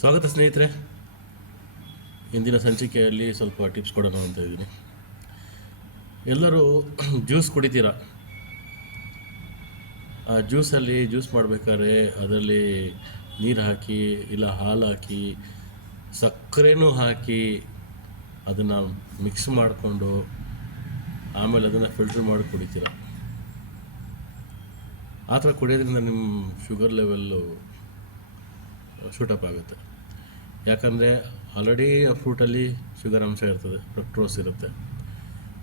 ಸ್ವಾಗತ ಸ್ನೇಹಿತರೆ. ಇಂದಿನ ಸಂಚಿಕೆಯಲ್ಲಿ ಸ್ವಲ್ಪ ಟಿಪ್ಸ್ ಕೊಡೋಣ ಅಂತ ಇದ್ದೀನಿ. ಎಲ್ಲರೂ ಜ್ಯೂಸ್ ಕುಡಿತೀರ. ಆ ಜ್ಯೂಸಲ್ಲಿ ಜ್ಯೂಸ್ ಮಾಡಬೇಕಾದ್ರೆ ಅದರಲ್ಲಿ ನೀರು ಹಾಕಿ ಇಲ್ಲ ಹಾಲು ಹಾಕಿ ಸಕ್ಕರೆನೂ ಹಾಕಿ ಅದನ್ನು ಮಿಕ್ಸ್ ಮಾಡಿಕೊಂಡು ಆಮೇಲೆ ಅದನ್ನು ಫಿಲ್ಟ್ರ್ ಮಾಡಿ ಕುಡಿತೀರ. ಆ ಥರ ಕುಡಿಯೋದ್ರಿಂದ ನಿಮ್ಮ ಶುಗರ್ ಲೆವೆಲ್ಲು ಶೂಟಪ್ ಆಗುತ್ತೆ. ಯಾಕಂದರೆ ಆಲ್ರೆಡಿ ಆ ಫ್ರೂಟಲ್ಲಿ ಶುಗರ್ ಅಂಶ ಇರ್ತದೆ, ಫ್ರಕ್ಟೋಸ್ ಇರುತ್ತೆ.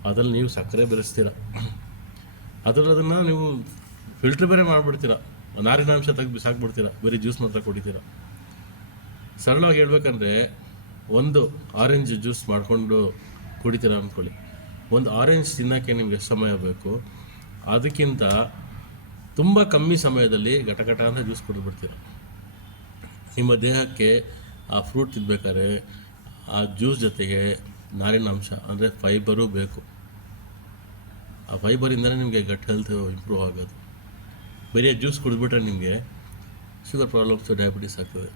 ಅದರಲ್ಲಿ ನೀವು ಸಕ್ಕರೆ ಬೆರೆಸ್ತೀರ, ಅದರಲ್ಲಿ ಅದನ್ನು ನೀವು ಫಿಲ್ಟ್ರ್ ಬೇರೆ ಮಾಡಿಬಿಡ್ತೀರ, ನಾರಿನಾಂಶ ತೆಗೆದು ಬಿಸಾಕ್ಬಿಡ್ತೀರ, ಬರೀ ಜ್ಯೂಸ್ ಮಾತ್ರ ಕುಡಿತೀರ. ಸರಳವಾಗಿ ಹೇಳ್ಬೇಕಂದ್ರೆ ಒಂದು ಆರೆಂಜ್ ಜ್ಯೂಸ್ ಮಾಡಿಕೊಂಡು ಕುಡಿತೀರ ಅಂದ್ಕೊಳ್ಳಿ. ಒಂದು ಆರೆಂಜ್ ತಿನ್ನೋಕ್ಕೆ ನಿಮ್ಗೆ ಎಷ್ಟು ಸಮಯ ಬೇಕು, ಅದಕ್ಕಿಂತ ತುಂಬ ಕಮ್ಮಿ ಸಮಯದಲ್ಲಿ ಘಟಘಟ ಅಂತ ಜ್ಯೂಸ್ ಕುಡಿದ್ಬಿಡ್ತೀರ. ನಿಮ್ಮ ದೇಹಕ್ಕೆ ಆ ಫ್ರೂಟ್ ತಿನ್ಬೇಕಾದ್ರೆ ಆ ಜ್ಯೂಸ್ ಜೊತೆಗೆ ನಾರಿನಾಂಶ ಅಂದರೆ ಫೈಬರು ಬೇಕು. ಆ ಫೈಬರಿಂದಲೇ ನಿಮಗೆ ಗಟ್ ಹೆಲ್ತ್ ಇಂಪ್ರೂವ್ ಆಗೋದು. ಬರೀ ಜ್ಯೂಸ್ ಕುಡಿದ್ಬಿಟ್ರೆ ನಿಮಗೆ ಶುಗರ್ ಪ್ರಾಬ್ಲಮ್ಸು, ಡಯಾಬಿಟಿಸ್ ಆಗ್ತದೆ.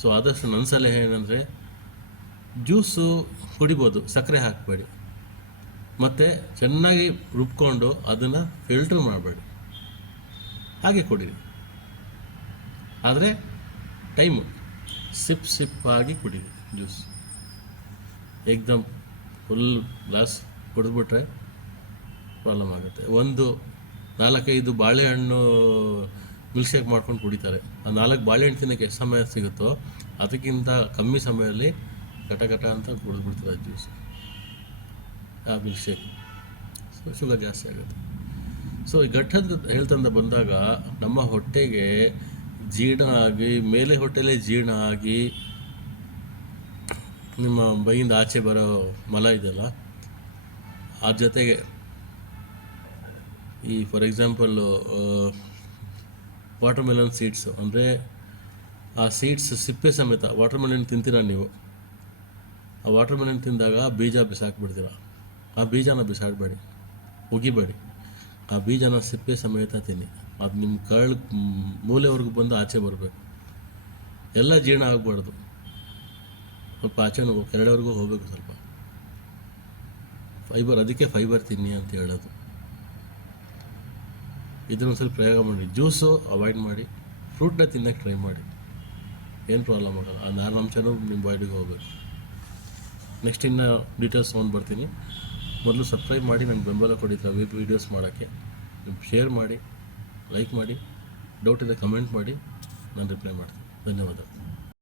ಸೊ ಆದಷ್ಟು ನನ್ನ ಸಲಹೆ ಏನಂದರೆ ಜ್ಯೂಸು ಕುಡಿಬೋದು, ಸಕ್ಕರೆ ಹಾಕಬೇಡಿ, ಮತ್ತು ಚೆನ್ನಾಗಿ ರುಬ್ಕೊಂಡು ಅದನ್ನು ಫಿಲ್ಟ್ರ್ ಮಾಡಬೇಡಿ, ಹಾಗೆ ಕುಡೀರಿ. ಆದರೆ ಟೈಮು ಸಿಪ್ ಆಗಿ ಕುಡೀರಿ ಜ್ಯೂಸ್. ಏಕ್ದಮ್ ಫುಲ್ ಗ್ಲಾಸ್ ಕುಡಿದ್ಬಿಟ್ರೆ ಪ್ರಾಬ್ಲಮ್ ಆಗುತ್ತೆ. ಒಂದು 4-5 ಬಾಳೆಹಣ್ಣು ಮಿಲ್ಕ್ ಮಾಡ್ಕೊಂಡು ಕುಡಿತಾರೆ. ಆ 4 ಬಾಳೆಹಣ್ಣು ತಿನ್ನೋಕ್ಕೆ ಎಷ್ಟು ಸಮಯ ಸಿಗುತ್ತೋ ಅದಕ್ಕಿಂತ ಕಮ್ಮಿ ಸಮಯದಲ್ಲಿ ಘಟ ಅಂತ ಕುಡಿದ್ಬಿಡ್ತಾರೆ ಜ್ಯೂಸ್, ಆ ಮಿಲ್ಕ್ ಶೇಕ್. ಸೊ ಶುಗರ್ ಜಾಸ್ತಿ ಆಗುತ್ತೆ. ಸೊ ಈ ಘಟ್ಟದ ಹೆಲ್ತ್ ಅಂತ ಬಂದಾಗ ನಮ್ಮ ಹೊಟ್ಟೆಗೆ ಜೀರ್ಣ ಆಗಿ, ಮೇಲೆ ಹೊಟ್ಟೆಲೇ ಜೀರ್ಣ ಆಗಿ ನಿಮ್ಮ ಬೈಯಿಂದ ಆಚೆ ಬರೋ ಮಲ ಇದೆಯಲ್ಲ, ಅದ್ರ ಜೊತೆಗೆ ಈ for example water melon seeds, ಅಂದರೆ ಆ ಸೀಡ್ಸ್ ಸಿಪ್ಪೆ ಸಮೇತ ವಾಟರ್ ಮೆಲನ್ ತಿಂತೀರ ನೀವು. ಆ ವಾಟರ್ ಮೆಲನ್ ತಿಂದಾಗ ಬೀಜ ಬಿಸಾಕ್ಬಿಡ್ತೀರ. ಆ ಬೀಜನ ಬಿಸಾಡಬೇಡಿ, ಒಗಿಬೇಡಿ. ಆ ಬೀಜನ ಸಿಪ್ಪೆ ಸಮೇತ ತಿನ್ನಿ. ಅದು ನಿಮ್ಮ ಕರಳು ಮೂಲೆವರೆಗೂ ಬಂದು ಆಚೆ ಬರಬೇಕು. ಎಲ್ಲ ಜೀರ್ಣ ಆಗಬಾರ್ದು, ಸ್ವಲ್ಪ ಆಚೆನೂ ಕೆರಳೆವರೆಗೂ ಹೋಗಬೇಕು ಸ್ವಲ್ಪ ಫೈಬರ್. ಅದಕ್ಕೆ ಫೈಬರ್ ತಿನ್ನಿ ಅಂತ ಹೇಳೋದು. ಇದನ್ನು ಸ್ವಲ್ಪ ಪ್ರಯೋಗ ಮಾಡಿ. ಜ್ಯೂಸು ಅವಾಯ್ಡ್ ಮಾಡಿ, ಫ್ರೂಟ್ನ ತಿನ್ನೋಕ್ಕೆ ಟ್ರೈ ಮಾಡಿ, ಏನು ಪ್ರಾಬ್ಲಮ್ ಆಗಲ್ಲ. ಆ ನಾರಿನಾಂಶನೂ ನಿಮ್ಮ ಬಾಡಿಗೆ ಹೋಗಬೇಕು. ನೆಕ್ಸ್ಟ್ ಇನ್ನು ಡೀಟೇಲ್ಸ್ ತೊಗೊಂಡು ಬರ್ತೀನಿ. ಮೊದಲು ಸಬ್ಸ್ಕ್ರೈಬ್ ಮಾಡಿ, ನನಗೆ ಬೆಂಬಲ ಕೊಡಿದ್ರೆ ವೀಡಿಯೋಸ್ ಮಾಡೋಕ್ಕೆ. ನೀವು ಶೇರ್ ಮಾಡಿ, ಲೈಕ್ ಮಾಡಿ, ಡೌಟ್ ಇದೆ ಕಮೆಂಟ್ ಮಾಡಿ, ನಾನು ರಿಪ್ಲೈ ಮಾಡ್ತೀನಿ. ಧನ್ಯವಾದ.